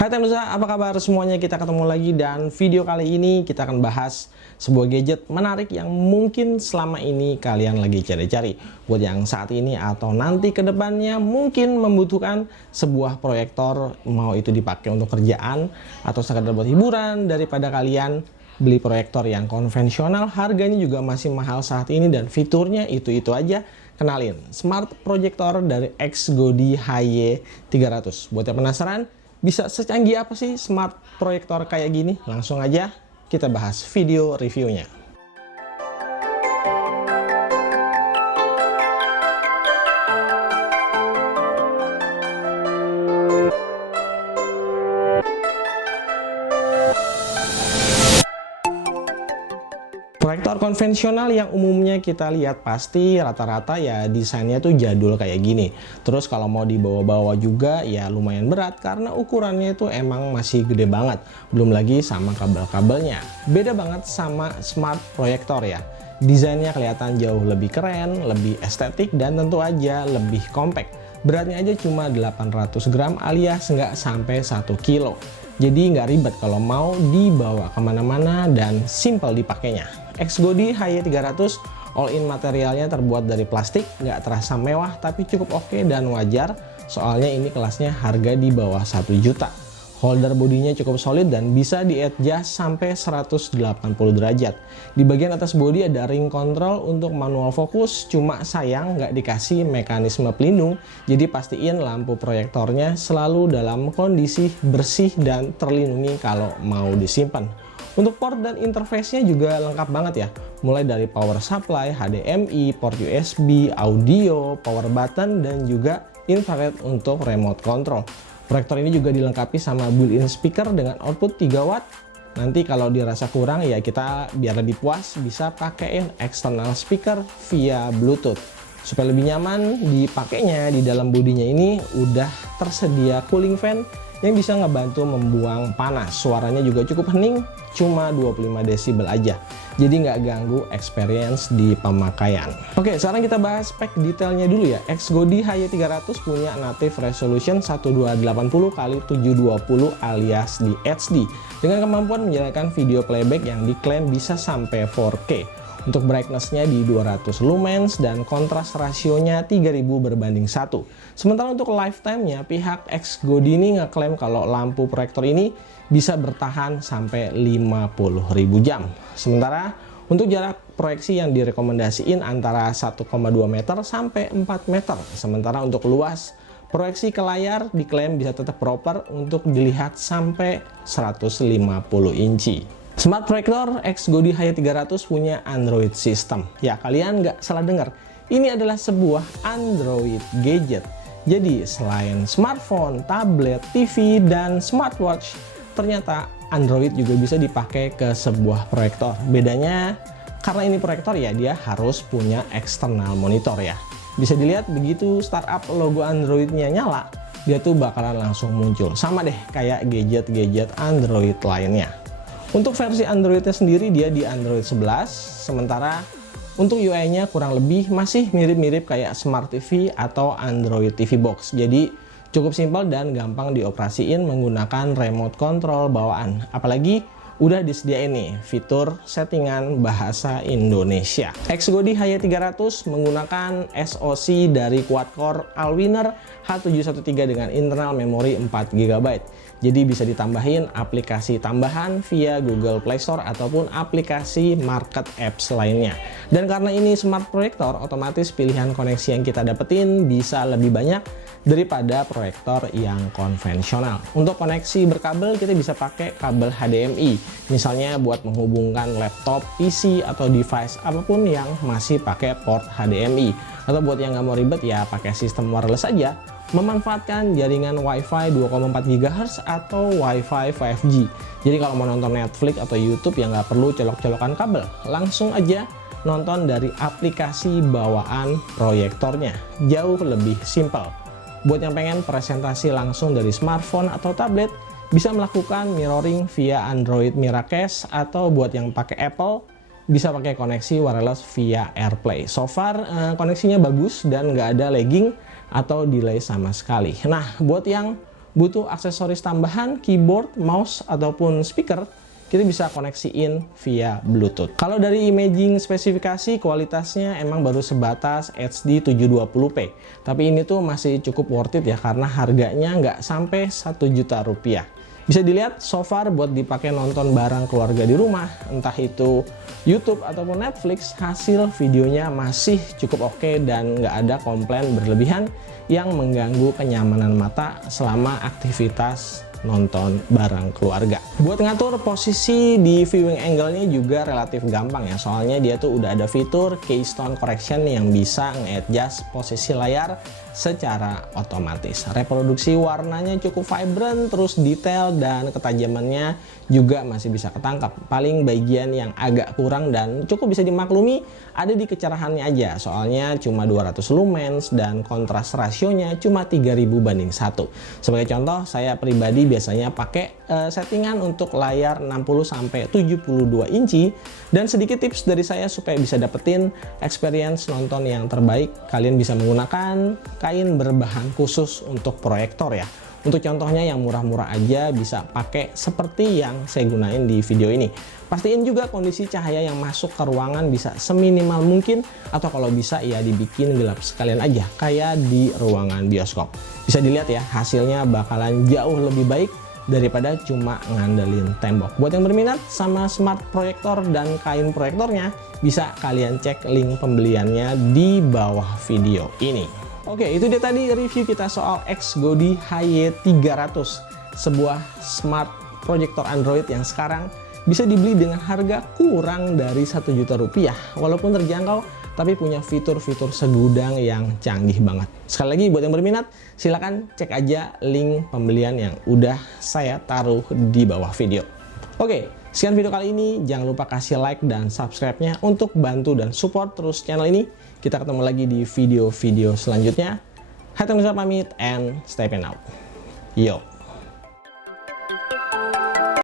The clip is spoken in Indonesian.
Hai Temuza, apa kabar semuanya? Kita ketemu lagi dan video kali ini kita akan bahas sebuah gadget menarik yang mungkin selama ini kalian lagi cari-cari. Buat yang saat ini atau nanti ke depannya mungkin membutuhkan sebuah proyektor, mau itu dipakai untuk kerjaan atau sekedar buat hiburan, daripada kalian beli proyektor yang konvensional, harganya juga masih mahal saat ini dan fiturnya itu-itu aja. Kenalin, Smart Projector dari XGODY HY300. Buat yang penasaran, bisa secanggih apa sih smart proyektor kayak gini? Langsung aja kita bahas video reviewnya. Proyektor konvensional yang umumnya kita lihat pasti rata-rata ya desainnya tuh jadul kayak gini. Terus kalau mau dibawa-bawa juga ya lumayan berat karena ukurannya itu emang masih gede banget. Belum lagi sama kabel-kabelnya. Beda banget sama smart proyektor ya. Desainnya kelihatan jauh lebih keren, lebih estetik dan tentu aja lebih compact. Beratnya aja cuma 800 gram alias nggak sampai 1 kilo. Jadi nggak ribet kalau mau dibawa kemana-mana dan simple dipakainya. XGODY HY300 all-in materialnya terbuat dari plastik, nggak terasa mewah tapi cukup oke dan wajar, soalnya ini kelasnya harga di bawah 1 juta. Holder bodinya cukup solid dan bisa di-adjust sampai 180 derajat. Di bagian atas bodi ada ring control untuk manual fokus, cuma sayang nggak dikasih mekanisme pelindung, jadi pastiin lampu proyektornya selalu dalam kondisi bersih dan terlindungi kalau mau disimpan. Untuk port dan interface-nya juga lengkap banget ya, mulai dari power supply, HDMI, port USB, audio, power button, dan juga infrared untuk remote control. Proyektor ini juga dilengkapi sama built-in speaker dengan output 3 watt. Nanti kalau dirasa kurang ya kita biar lebih puas bisa pakaiin external speaker via Bluetooth. Supaya lebih nyaman dipakainya, di dalam bodinya ini udah tersedia cooling fan yang bisa ngebantu membuang panas. Suaranya juga cukup hening, cuma 25 desibel aja. Jadi nggak ganggu experience di pemakaian. Oke, sekarang kita bahas spek detailnya dulu ya. XGODY HY300 punya native resolution 1280x720 alias di HD dengan kemampuan menjalankan video playback yang diklaim bisa sampai 4K. Untuk brightness-nya di 200 lumens dan kontras rasionya 3000 berbanding 1. Sementara untuk lifetime-nya, pihak XGODY ini ngeklaim kalau lampu proyektor ini bisa bertahan sampai 50.000 jam. Sementara untuk jarak proyeksi yang direkomendasiin antara 1,2 meter sampai 4 meter. Sementara untuk luas proyeksi ke layar diklaim bisa tetap proper untuk dilihat sampai 150 inci. Smart Projector XGODY HY300 punya Android system. Ya, kalian nggak salah dengar. Ini adalah sebuah Android gadget. Jadi, selain smartphone, tablet, TV, dan smartwatch, ternyata Android juga bisa dipakai ke sebuah proyektor. Bedanya, karena ini proyektor ya, dia harus punya external monitor ya. Bisa dilihat begitu startup logo Android-nya nyala, dia tuh bakalan langsung muncul. Sama deh kayak gadget-gadget Android lainnya. Untuk versi Android-nya sendiri dia di Android 11, sementara untuk UI-nya kurang lebih masih mirip-mirip kayak Smart TV atau Android TV Box. Jadi cukup simpel dan gampang dioperasiin menggunakan remote control bawaan. Apalagi udah disediain nih fitur settingan bahasa Indonesia. XGODY HY300 menggunakan SoC dari quad-core Allwinner H713 dengan internal memori 4 GB. Jadi bisa ditambahin aplikasi tambahan via Google Play Store ataupun aplikasi market apps lainnya. Dan karena ini smart proyektor, otomatis pilihan koneksi yang kita dapetin bisa lebih banyak daripada proyektor yang konvensional. Untuk koneksi berkabel kita bisa pakai kabel HDMI, misalnya buat menghubungkan laptop, PC, atau device apapun yang masih pakai port HDMI. Atau buat yang nggak mau ribet ya pakai sistem wireless aja, memanfaatkan jaringan Wi-Fi 2,4 GHz atau Wi-Fi 5G. Jadi kalau mau nonton Netflix atau YouTube ya nggak perlu colok-colokan kabel, langsung aja nonton dari aplikasi bawaan proyektornya. Jauh lebih simpel. Buat yang pengen presentasi langsung dari smartphone atau tablet, bisa melakukan mirroring via Android Miracast, atau buat yang pakai Apple, bisa pakai koneksi wireless via AirPlay. So far koneksinya bagus dan nggak ada lagging atau delay sama sekali. Nah, buat yang butuh aksesoris tambahan, keyboard, mouse, ataupun speaker, kita bisa koneksiin via Bluetooth. Kalau dari imaging spesifikasi, kualitasnya emang baru sebatas HD 720p. Tapi ini tuh masih cukup worth it ya, karena harganya nggak sampai 1 juta rupiah. Bisa dilihat so far buat dipakai nonton bareng keluarga di rumah, entah itu YouTube ataupun Netflix, hasil videonya masih cukup oke dan nggak ada komplain berlebihan yang mengganggu kenyamanan mata selama aktivitas nonton bareng keluarga. Buat ngatur posisi di viewing angle-nya juga relatif gampang ya, soalnya dia tuh udah ada fitur Keystone Correction yang bisa nge-adjust posisi layar secara otomatis. Reproduksi warnanya cukup vibrant, terus detail dan ketajamannya juga masih bisa ketangkap. Paling bagian yang agak kurang dan cukup bisa dimaklumi ada di kecerahannya aja, soalnya cuma 200 lumens dan kontras rasionya cuma 3000/1. Sebagai contoh, saya pribadi biasanya pakai settingan untuk layar 60-72 inci, dan sedikit tips dari saya supaya bisa dapetin experience nonton yang terbaik, kalian bisa menggunakan kain berbahan khusus untuk proyektor ya. Untuk contohnya yang murah-murah aja bisa pakai seperti yang saya gunain di video ini. Pastiin juga kondisi cahaya yang masuk ke ruangan bisa seminimal mungkin, atau kalau bisa ya dibikin gelap sekalian aja kayak di ruangan bioskop. Bisa dilihat ya, hasilnya bakalan jauh lebih baik daripada cuma ngandelin tembok. Buat yang berminat sama smart proyektor dan kain proyektornya, bisa kalian cek link pembeliannya di bawah video ini. Oke, itu dia tadi review kita soal XGODI HY300, sebuah smart proyektor Android yang sekarang bisa dibeli dengan harga kurang dari 1 juta rupiah. Walaupun terjangkau, tapi punya fitur-fitur segudang yang canggih banget. Sekali lagi, buat yang berminat, silahkan cek aja link pembelian yang udah saya taruh di bawah video. Oke, sekian video kali ini. Jangan lupa kasih like dan subscribe-nya untuk bantu dan support terus channel ini. Kita ketemu lagi di video-video selanjutnya. Hatem pamit and stay pen out. Yo.